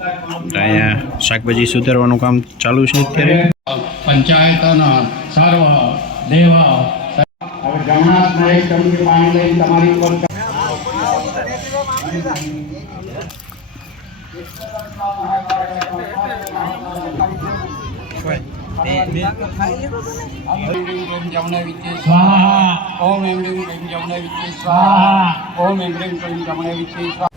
અહીંયા શાકભાજી સુધારવાનું કામ ચાલુ છે અત્યારે. પંચાયતના સર્વ દેવ હવે જમણા એક ચમચી પાણી લઈને તમારી ઉપર સ્વાહા ઓમ એમ રીમ ક્લીમ જમણે વિચે સ્વાહા ઓમ એમ રીમ ક્લીમ જમણે વિચે સ્વાહા.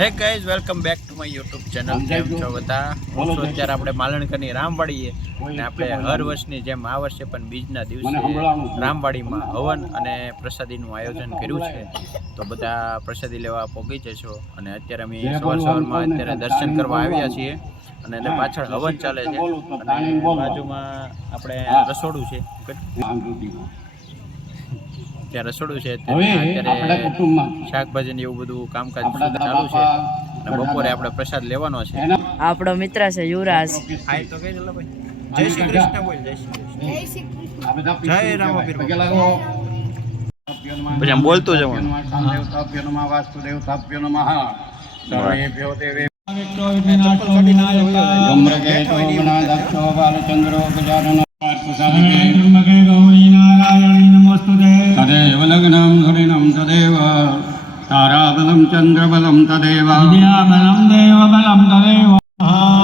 Hey guys, welcome back to my YouTube channel. કેમ છો બધા? હું છું અત્યારે આપણે માલણકરની રામવાડીએ અને આપણે હર વર્ષની જેમ આ વર્ષે પણ બીજના દિવસે રામવાડીમાં હવન અને પ્રસાદીનું આયોજન કર્યું છે. તો બધા પ્રસાદી લેવા પહોંચી જશો. અને અત્યારે અમે સવારમાં અત્યારે દર્શન કરવા આવ્યા છીએ અને એટલે પાછળ હવન ચાલે છે અને બાજુમાં આપણે રસોડું છે. ત્યાં રસોડું છે અત્યારે શાકભાજી ને એવું બધું કામકાજ ચાલુ છે અને બપોરે આપણે પ્રસાદ લેવાનો છે. આપણો મિત્ર છે યુવરાજ. હાય તો કઈ જલ્લા ભાઈ. જય શ્રી કૃષ્ણ બોલ. જય શ્રી કૃષ્ણ. જય રામપીર. પછી આમ બોલતો જવાનું. દેવતાભ્યો નમઃ વાસ્તુદેવ તાભ્યો નમઃ સર્વેભ્યો દેવે ગમ્રગે ગોગનાદક્ષો બાલચંદ્રો ગજાનન પાર્થસાદિકે ગૌરી નારાયણી નમોસ્તુતે તદેવ લગ્નમ હરિણમ તદેવ તારાબલમ ચંદ્રબલમ તદેવ વિદ્યાબલમ દેવબલમ તદેવ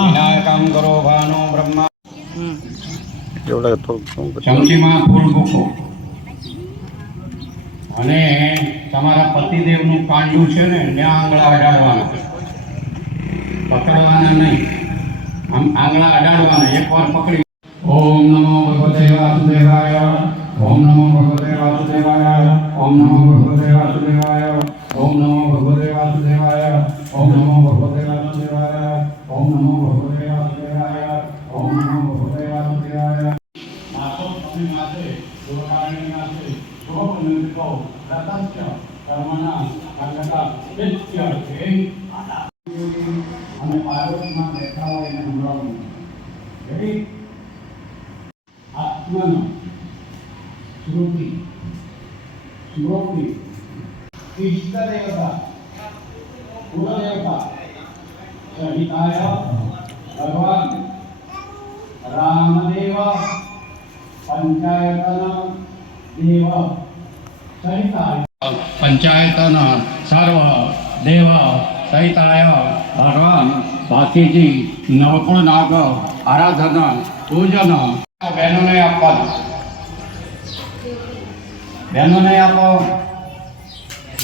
વિનાયકમ કરો ભાનો બ્રહ્મા. ચમચીમાં ફૂલ મૂકો અને તમારા પતિદેવનું કાંડું છે ને ત્યાં આંગળા અડાડવાના, પકડવાના નહીં, આમ આંગળા અડાડવાના. એકવાર પકડી ઓમ નમો ભગવતે વાસુદેવાય, ઓમ નમો ભગવતે વાસુદેવાય, ઓમ નમો ભગવતે વાસુદેવાય, ઓમ નમો ભગવતે વાસુદેવાય, ઓમ નમો ભગવતે વાસુદેવાય, ઓમ નમો ભગવતે વાસુદેવાય, ઓમ નમો ભગવતે વાસુદેવાય. માતો તમે માથે દોરાણી માથે શોભનિકો રતસ્ય કર્મના અંગતા નિત્ય છે અને પાર્વતીમાં બેઠા હોય એને સંભળાવવું. રેડી? આત્મનો શ્રુતિ સ્મૃતિ ઇષ્ટ દેવતા કુળદેવતા સહિતાય ભગવાન રામદેવ પંચાયતના દેવ સહિતાય પંચાયતના સર્વ દેવ સહિતાય ભગવાન ભાતીજી નવકુળ નાગ આરાધના પૂજન. બહેનોને આપવાનું, બહેનોને આપો.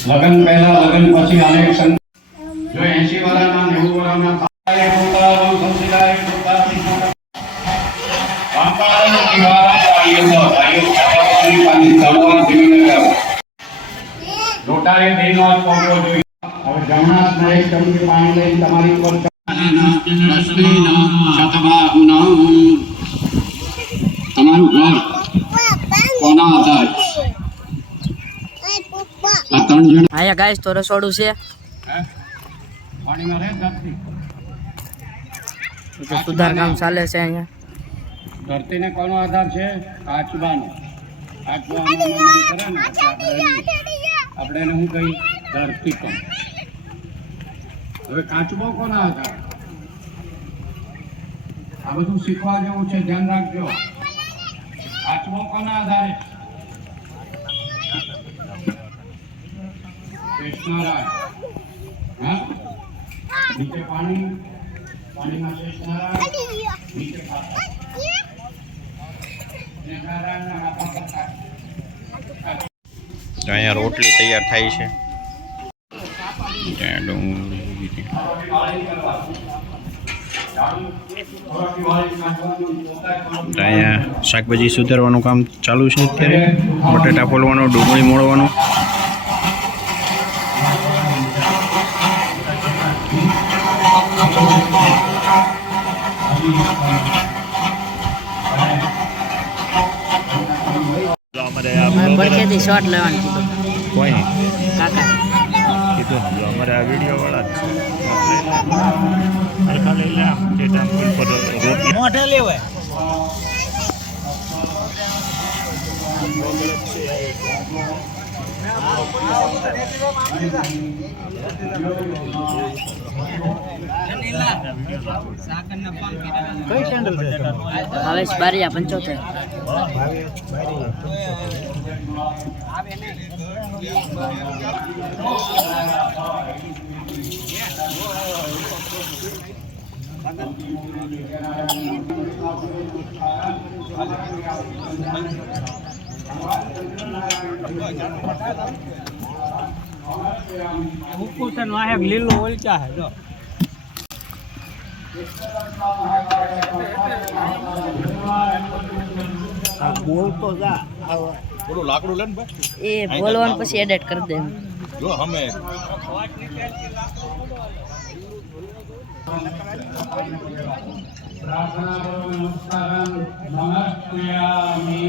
લગ્ન પહેલા લગ્ન પછી અનેક જો 80 વર્ષના 90 વર્ષના લોટાએ દેનો પગલો જોઈ. હવે જમણા એક ચમચી પાણી લઈને તમારી ઉપર તમારું ઘર કોના આધાર? અહીંયા ગાઈસ તો રસોડું છે. પાણીમાં રહે ધરતી. સુધાર કામ ચાલે છે અહીંયા. ધરતીને કોનો આધાર છે? કાચબાનો. કાચબાનો કરે ને આપણે એને શું કહી? ધરતી કોણ. હવે કાચબો કોના આધાર? આ બધું શીખવા જેવું છે, ધ્યાન રાખજો. કાચબો કોના આધારે? શેષનારાયણ. હા, નીચે પાણી, પાણીમાં શેષનારાયણ, નીચે ખાતા. અહીંયા રોટલી તૈયાર થાય છે. ત્યાં ડુંગળી. અહીંયા શાકભાજી સુધારવાનું કામ ચાલુ છે અત્યારે. બટાટા ફોલવાનું, ડુંગળી મોળવાનું. બરકેથી શોટ લેવાનું કીધું. કોઈ કાકા કીધું અમારે આ વિડીયો વાળા જ ખાલી લે જે ટેમ્પલ પર રોટલી મોઢે લેવાય. ભાવેશ બારિયા 75. લીલો ઓલચા હે જો બોલતો જા થોડું લાકડું લે ને ભાઈ એ બોલવાનું પછી એડિટ કરી દે. જો અમે પ્રાર્થના કરો નમસ્કારં સમર્પયામિ.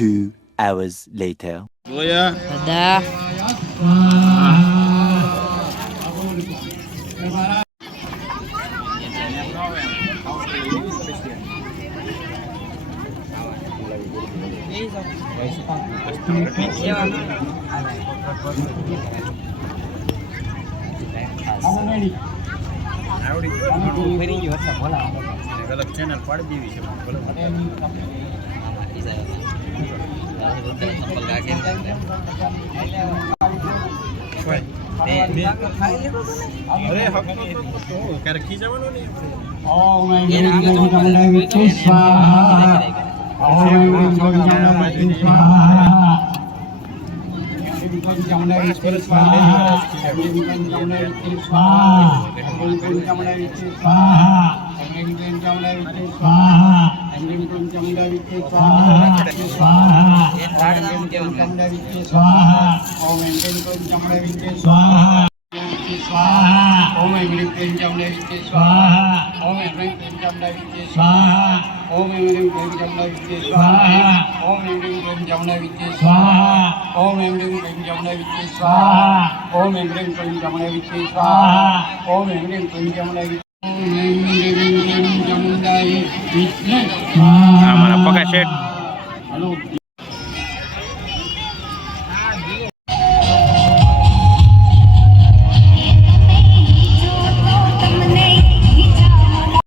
Two hours later. બધા ગલત ચેનલ પાડી દેવી છે. ક્યારેક ખીજાવાનું નહીં. ઓમ એમ જમણે વિચે સ્વાહા. ઓમ એમ જમણે વિચે સ્વાહા. જમણે વિચે સ્વાહા. જમણે વિચે સ્વાહા. જમણે વિચે સ્વાહા. જમણે વિચે સ્વાહા. જમણે વિચે સ્વાહા. સ્વાહા. જમણે વિચે સ્વાહા. ઓમ એમ જમણે વિચે સ્વાહા. स्वाहा. ओम ऐं ह्रीं क्लीं जमनाविचे स्वाहा. ओम ऐं ह्रीं क्लीं जमनाविचे स्वाहा. ओम ऐं ह्रीं क्लीं जमनाविचे स्वाहा. ओम ऐं ह्रीं क्लीं जमनाविचे स्वाहा. ओम ऐं ह्रीं क्लीं जमनाविचे स्वाहा. ओम ऐं ह्रीं क्लीं जमनाविचे स्वाहा. ओम ऐं ह्रीं क्लीं जमनाविचे ओम ऐं ह्रीं क्लीं जमनाविचे स्वाहा. મારા પગા શેઠ हेलो